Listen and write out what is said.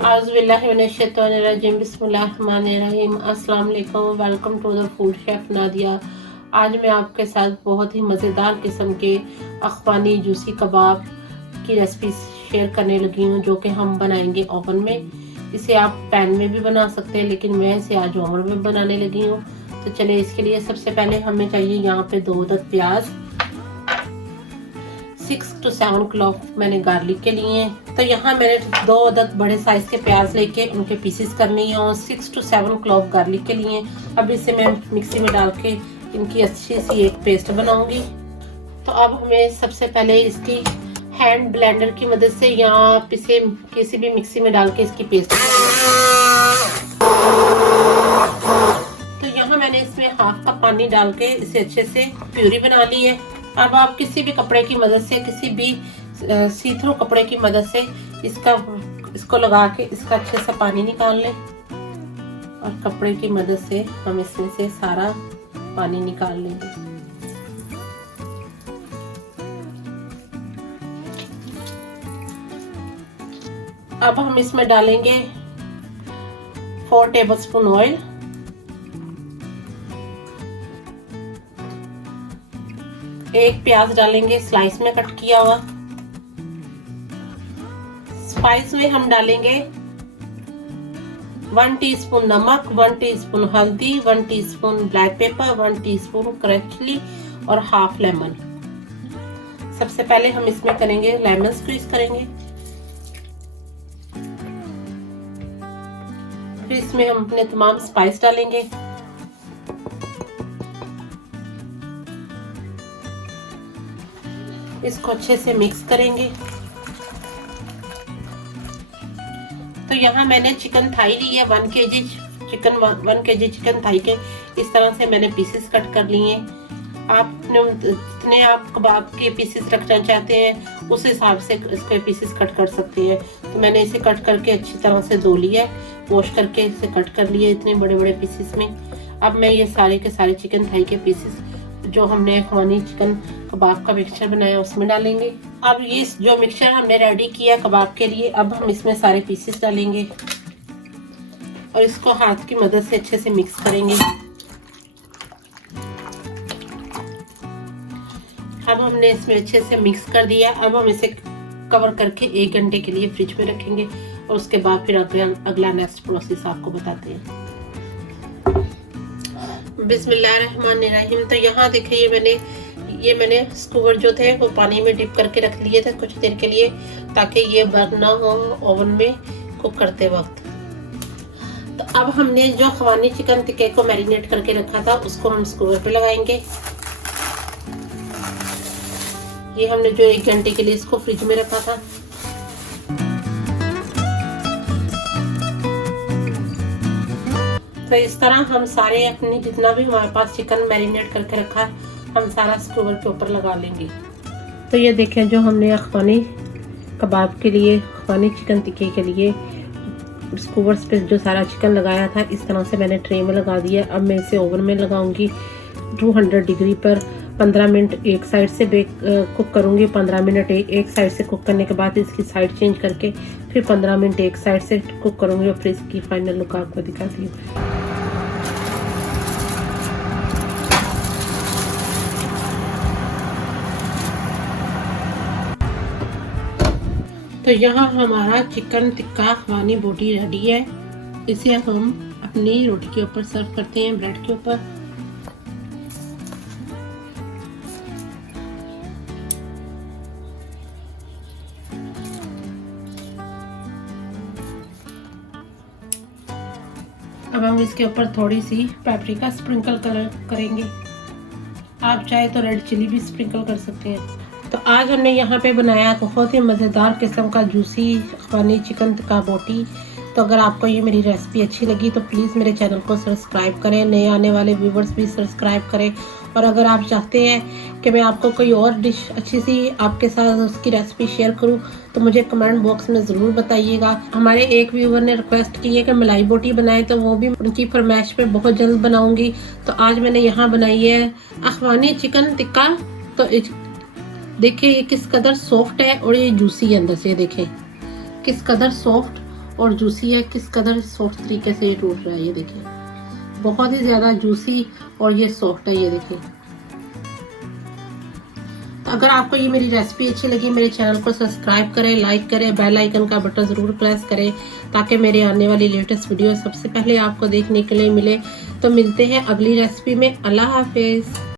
आउज़ुबिल्लाहिमिनश्शैतानिर्रजीम बिस्मिल्लाहिर्रहमानिर्रहीम। अस्सलाम वालेकुम, welcome to the food chef Nadia. आज मैं आपके साथ बहुत ही मज़ेदार किस्म के अफ़गानी जूसी कबाब की रेसिपी शेयर करने लगी हूँ, जो कि हम बनाएंगे ओवन में। इसे आप पैन में भी बना सकते हैं, लेकिन मैं इसे आज ओवन में बनाने लगी हूँ। तो चलिए, इसके लिए सबसे पहले हमें चाहिए यहाँ पे 2 अदद प्याज, 6 to 7 क्लॉव मैंने गार्लिक के लिए। तो यहाँ मैंने 2 अदद बड़े साइज के प्याज लेके उनके पीसेस करनी है और 6 to 7 क्लॉव गार्लिक के लिए। अब इसे मैं मिक्सी में डाल के इनकी अच्छी सी एक पेस्ट बनाऊंगी। तो अब हमें सबसे पहले इसकी हैंड ब्लेंडर की मदद से या आप इसे किसी भी मिक्सी में डाल के इसकी पेस्ट। तो यहाँ मैंने इसमें हाफ कप पानी डाल के इसे अच्छे से प्यूरी बना ली है। अब आप किसी भी कपड़े की मदद से, किसी भी सी थ्रू कपड़े की मदद से इसको लगा के इसका अच्छे से पानी निकाल लें और कपड़े की मदद से हम इसमें से सारा पानी निकाल लेंगे। अब हम इसमें डालेंगे 4 टेबलस्पून ऑयल, एक प्याज डालेंगे स्लाइस में कट किया हुआ। स्पाइस में हम डालेंगे 1 टीस्पून नमक, 1 टीस्पून हल्दी, 1 teaspoon black pepper, 1 teaspoon crush chilli और हाफ लेमन। सबसे पहले हम इसमें करेंगे लेमन स्क्वीज करेंगे। फिर इसमें हम अपने तमाम स्पाइस डालेंगे। इसको अच्छे से मिक्स करेंगे। तो यहाँ मैंने चिकन थाई ली है 1 केजी चिकन थाई के इस तरह से मैंने पीसेस कट कर लिए। आपने जितने आप कबाब के पीसेस रखना चाहते हैं उस हिसाब से इसके पीसेस कट कर सकते हैं। तो मैंने इसे कट करके अच्छी तरह से धो लिया है, वॉश करके इसे कट कर लिया इतने बड़े बड़े पीसेस में। अब मैं ये सारे के सारे चिकन थाई के पीसेस जो हमने अफ़गानी चिकन कबाब का मिक्सचर बनाया उसमें डालेंगे। अब ये जो मिक्सचर हमने रेडी किया कबाब के लिए, अब हम इसमें सारे पीसेस डालेंगे और इसको हाथ की मदद से अच्छे से मिक्स करेंगे। अब हमने इसमें अच्छे से मिक्स कर दिया। अब हम इसे कवर करके 1 घंटे के लिए फ्रिज में रखेंगे और उसके बाद फिर अगला नेक्स्ट प्रोसेस आपको बताते हैं। बिस्मिल्लाहिर्रहमानिर्रहीम। तो यहाँ देखिए मैंने स्क्यूवर जो थे वो पानी में डिप करके रख लिए थे कुछ देर के लिए, ताकि ये बर्न ना हो ओवन में कुक करते वक्त। तो अब हमने जो अफ़गानी चिकन टिक्के को मैरिनेट करके रखा था उसको हम स्क्यूवर पे लगाएंगे। ये हमने जो 1 घंटे के लिए इसको फ्रिज में रखा था। तो इस तरह हम सारे अपने जितना भी हमारे पास चिकन मैरिनेट करके रखा हम सारा स्क्यूवर के ऊपर लगा लेंगे। तो ये देखें, जो हमने अफ़गानी कबाब के लिए, अफ़गानी चिकन टिक्के के लिए स्क्यूवर पे जो सारा चिकन लगाया था इस तरह से मैंने ट्रे में लगा दिया। अब मैं इसे ओवन में लगाऊंगी 200 डिग्री पर 15 मिनट एक साइड से कुक करूंगी। 15 मिनट एक साइड से कुक करने के बाद इसकी साइड चेंज करके फिर 15 मिनट एक साइड से कुक करूंगी और फिर इसकी फाइनल लुक आपको दिखाती हूँ। तो यहाँ हमारा चिकन टिक्का अफ़गानी बोटी रेडी है। इसे हम अपनी रोटी के ऊपर सर्व करते हैं, ब्रेड के ऊपर। अब हम इसके ऊपर थोड़ी सी पेपरिका स्प्रिंकल करेंगे। आप चाहे तो रेड चिली भी स्प्रिंकल कर सकते हैं। तो आज हमने यहाँ पे बनाया बहुत ही मज़ेदार किस्म का जूसी अफ़गानी चिकन टिक्का बोटी। तो अगर आपको ये मेरी रेसिपी अच्छी लगी तो प्लीज़ मेरे चैनल को सब्सक्राइब करें, नए आने वाले व्यूवर्स भी सब्सक्राइब करें। और अगर आप चाहते हैं कि मैं आपको कोई और डिश अच्छी सी आपके साथ उसकी रेसिपी शेयर करूं तो मुझे कमेंट बॉक्स में ज़रूर बताइएगा। हमारे एक व्यूवर ने रिक्वेस्ट की है कि मलाई बोटी बनाएं, तो वो भी उनकी फरमाइश पे बहुत जल्द बनाऊंगी। तो आज मैंने यहाँ बनाई है अफ़गानी चिकन टिक्का। तो देखिए ये किस कदर सॉफ्ट है और ये जूसी है अंदर से, देखें किस कदर सॉफ्ट और जूसी है, किस कदर सॉफ्ट तरीके से ये टूट रहा है। ये देखिए बहुत ही ज़्यादा जूसी और ये सॉफ्ट है। ये देखिए, तो अगर आपको ये मेरी रेसिपी अच्छी लगी, मेरे चैनल को सब्सक्राइब करें, लाइक करें, बेल आइकन का बटन ज़रूर प्रेस करें ताकि मेरे आने वाली लेटेस्ट वीडियो सबसे पहले आपको देखने के लिए मिले। तो मिलते हैं अगली रेसिपी में। अल्लाह हाफिज़।